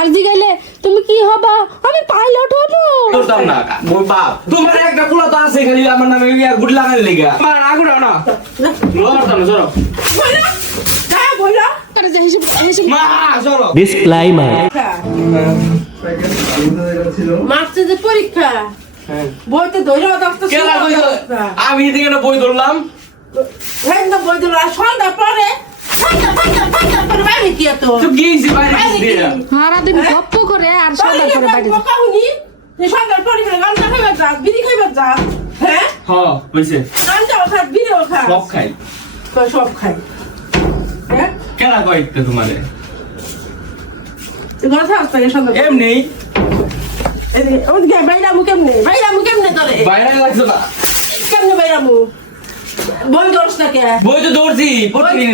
খালজি গাইলে তুমি কি হবা? আমি পাইলট হবো। করতাম না মোর বাপ তোমার একটা পোলা তো আছে খালি আমার নামে গুড লাগাই লেগা আমার আগুড়াও না লড়তাম না চলো করে যে হিসেব হিসেব মা চলো ডিসক্লেইমার মারছে যে পরীক্ষা বইতে ধরে দশটা কেলা কই আমি এদিকে না বই ধরলাম বই ধরে সন্ধ্যা পরে বাইরে কি এত তো গিয়েছি বাইরে দিয়ে সারাদিন গপ্প করে আর সন্ধ্যার পরে বাইরে যায়। কাউনি সন্ধ্যার পরে গানটা খাইবার যা বিড়ি খাইবার যা হ্যাঁ হ্যাঁ কইছে গানটাও খা বিড়িও খা সব খাই সব খাই হ্যাঁ কেলা কইতে তোমারে কথা আসতে সন্ধ্যা এমনি ওদিকে বাইরামু কেমনে তোরে বাইরে লাগছে না কেমনে বাইরামু বই দর্শ না কে বই তো দৌড়ছি প্রতিদিন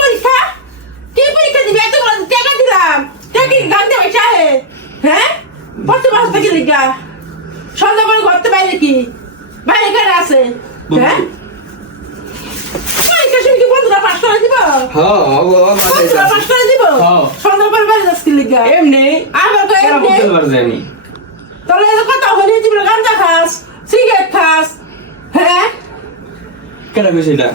পরীক্ষা কি পরীক্ষা দিবি এত বড় টাকা দিলাম টাকা গান দেবে চাহে হ্যাঁ কত মাস থেকে লিখা সন্ধ্যা পরে ঘরতে বাইরে কি বাইরে কারা আছে হ্যাঁ পরীক্ষা শুনে কি বন্ধুরা পাস করে দিব বন্ধুরা পাস করে দিব সন্ধ্যা পরে বাইরে যাচ্ছি লিখা এমনি আমার তো কেলা এমনি বলতে পারছ আমি তাহলে এত কথা হলে জীবনে গাঁজা খাস সিগারেট খাস হ্যাঁ কেলা কইছে এটা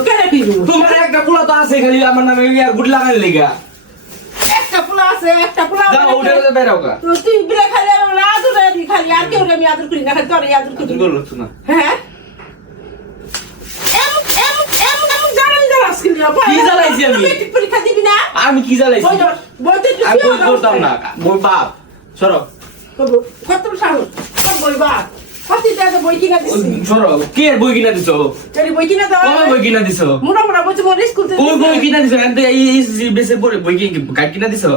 কে রাখিব তোমার একটা পোলা তো আছে খালি আমার নামে গুড লাগাই লেগা একটা পোলা আছে একটা পোলা যাও উঠে বেরাও গা তো তুই বিলে খালি আমার আদর দি খালি আর কেউ আমি আদর করি না খালি তোর আদর করি করলো না হ্যাঁ এম জানাই জানাস কি কি জ্বালাইছি আমি? পরীক্ষা দিবি না আমি কি জ্বালাইছি বইতে আমি বই করতাম না বই বাপ সরো কত সাহস কত বই বা কত টাকা বই কিনা দিছি সরো কি এর বই কিনা দিছো তোর বই কিনা দাও কোন বই কিনা দিছো মোটা মোটা বই মোর স্কুল থেকে ওই বই কিনা দিছো এন্ড এই বেসে পড়ে বই কি কাট কিনা দিছো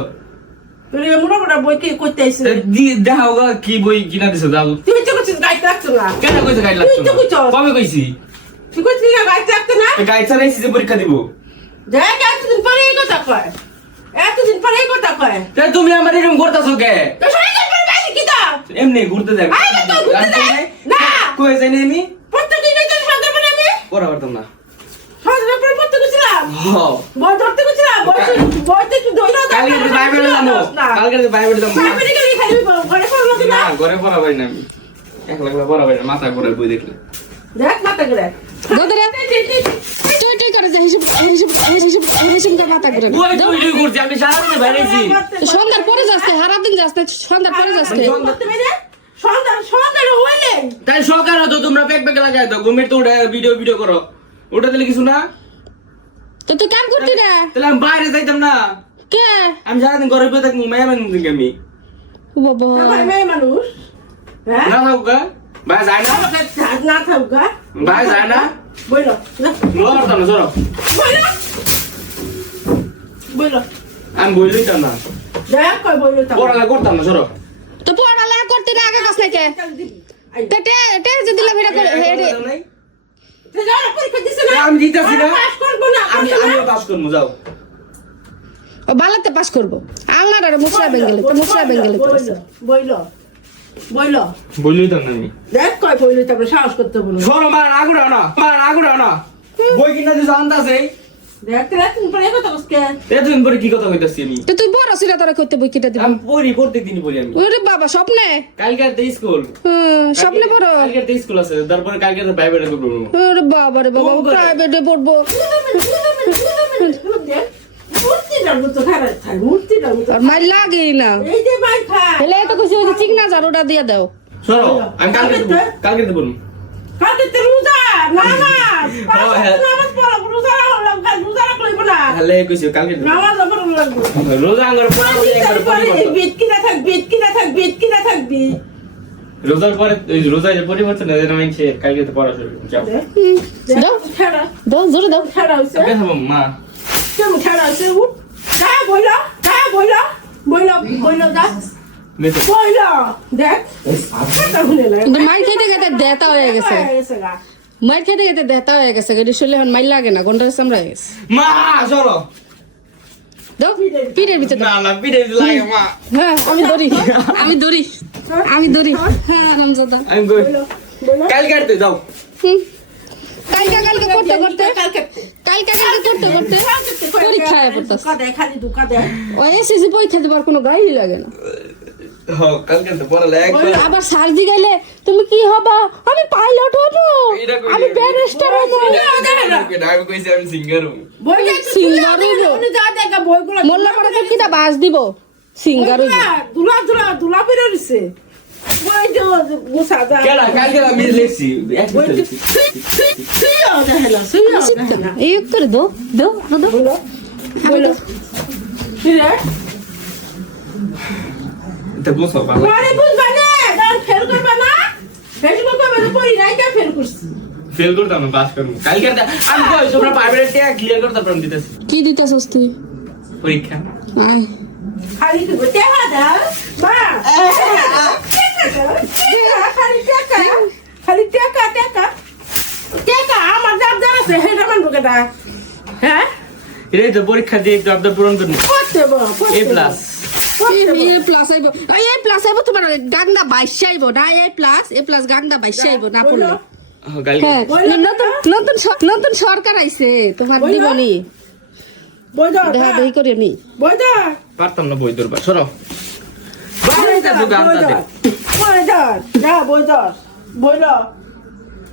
তোর মোটা মোটা বই কি করতে আইছিস দেখাও গা কি বই কিনা দিছো দাও তুই তো কিছু গাইড রাখছ না কেন কইছো গাইড লাগছো তুই তো কইছো। কবে কইছি তুই কইছিস না গাইড রাখতে না গাইড ছাড়াইছি যে পরীক্ষা দিব দেখ এতদিন পরে এই কথা কয় এতদিন পরে এই কথা কয় তাই তুমি আমার এরকম করতাছো কে তো সবাই করে বাইরে কি দাও এমনি ঘুরতে যাই আই না তো ঘুরতে যাই না কই যাই না আমি প্রত্যেকদিন তো সন্ধ্যা পরে আমি পড়া পারতাম না সন্ধ্যা পরে পড়তে গেছিলাম হ্যাঁ বই ধরতে গেছিলাম বইতে একটু দইরা কালকে তো বাইরে যাবো কালকে তো বাইরে যাবো বাইরে গেলে খালি ঘরে পড়লো কি না না ঘরে পড়া পারি না আমি একলা পড়া পারি না মাথা ঘুরে বই দেখলে দেখ মাথা করে দদরে তুই তুই করে যে হিসেব হিসেব হিসেব হিসেব করে মাথা করে ওই তুই তুই করছিস আমি সারাদিন বাইরেছি সন্ধ্যার পরে যাচ্ছে সারাদিন যাচ্ছে সন্ধ্যার পরে যাচ্ছে সন্ধ্যা হইলে তাই সরকার তো তোমরা প্যাক প্যাক লাগাই দাও ঘুমের তো ভিডিও করো ওটা দিলে কিছু না তো তুই কাম করতি না তাহলে আমি বাইরে যাইতাম না কে আমি সারাদিন ঘরে বসে থাকবো মেয়ে মানুষ আমি ও বাবা মেয়ে মানুষ হ্যাঁ না থাকুকা ভাই যায় না না থাকুকা ভাই যায় না বইল লড়তাম না সরো বইল আমি বললেই না দেখ কই বইল পড়ালা করতাম না সরো তো পড়ালেখা করতে না আগে কাছ থেকে তে তে যে দিলা ভিড়া করে হেডে পরীক্ষা দিছে না আমি দিতেছি না পাস করবো না আমিও পাস করবো যাও ও বালাতে পাস করব আংনার আর মুসরা বেঙ্গলে তো মুসরা বেঙ্গলে বইল বইল বললেই তো না আমি দেখ কই বইল তারপরে সাহস করতে বলো সরো মার আগুড়াও না বই কিনা দিছো আন্দাজে দেখ তুই পরে কথা কসকে এতদিন পরে কি কথা কইতাছি আমি তো তুই বড় সিরা তোরা কইতে বই কিটা দিবি আমি পড়ি প্রত্যেকদিনই পড়ি আমি ওরে বাবা স্বপ্নে কালকে তো স্কুল স্বপ্নে বড় কালকে তো স্কুল আছে তারপরে কালকে তো প্রাইভেটে করবো ওরে বাবা রে বাবা প্রাইভেটে পড়বো আর মাই লাগেই না হেলে তো কিছু চিকনা জারোটা দিয়ে দাও সরো আমি কালকে তো বলবো হ্যালে কইছি কালকে রোজা আঙ্গার পরে একবার রোজার পরে রোজার পরিবর্তন এর আমি কালকে তো পড়া শুরু যাও দাও দাও জোরে দাও দেখাবো মা কিন্তু মার খেতে খেতে দেতা হয়ে গেছে মার খেতে খেতে দেতা হয়ে গেছে গেলি শুলে এখন মাইল লাগে না গন্ডার চামড়া হয়ে গেছে মা সরো দাও পিঠের ভিতরে দাও। না পিঠে লাগে মা হ্যাঁ আমি দড়ি হ্যাঁ রমজাদা আমি কই কাল কাটতে যাও কালকে করতে করতে পরীক্ষা পরীক্ষায় পড়তাছে দুকা দেয় খালি দুকা দেয় ওই এসএসসি পরীক্ষা দেবার কোনো গাইই লাগে না হ্যাঁ কালকে তো পড়ালে একবার আবার সার্জি গেলে তুমি কি হবা আমি পাইলট হব আমি ব্যারিস্টার হব আমি কইছি আমি সিঙ্গার হব বই সিঙ্গার হইলো। উনি যা দেখা বইগুলো মোল্লা পড়াতে কিটা বাস দিব সিঙ্গার হইব। দুলা বেরো দিছে বই তো মুসা যা কেডা কালকে আমি লেখছি এক বই মিনিট সুইও দেখালো সুইও দেখালো এই করে দো দো দো বলো কি রে এটা বুঝো বাবা আরে বুঝবা না দাঁড় ফেল করবা না ফেসবুক করবা না পড়ি নাই কে ফেল করছিস ফেল করতাম না পাস করব কালকে আমি কই তোমরা প্রাইভেট টিয়া ক্লিয়ার করতে পারম দিতেছি কি দিতেছস তুই পরীক্ষা আয় খালি কি টেকা দাও মা খালি টেকা আমার দাম জানাছে হেটা মানবো কেটা হ্যাঁ এই তো পরীক্ষা দিয়ে একটু আবদার পূরণ করব করতে বল এ প্লাস এ প্লাস আইবো এ প্লাস আইবো তোমার গাংদা 22 আইবো না এ প্লাস গাংদা 22 আইবো না পড়লে কালকে হ্যাঁ নতুন সরকার আইছে তোমার বইলো? দিবনি বই দাও দেখা দেই করিও নি বই দাও পারতাম না বই দরবার সরো বাইরে তো গান তাতে বই দাও যা বই দাও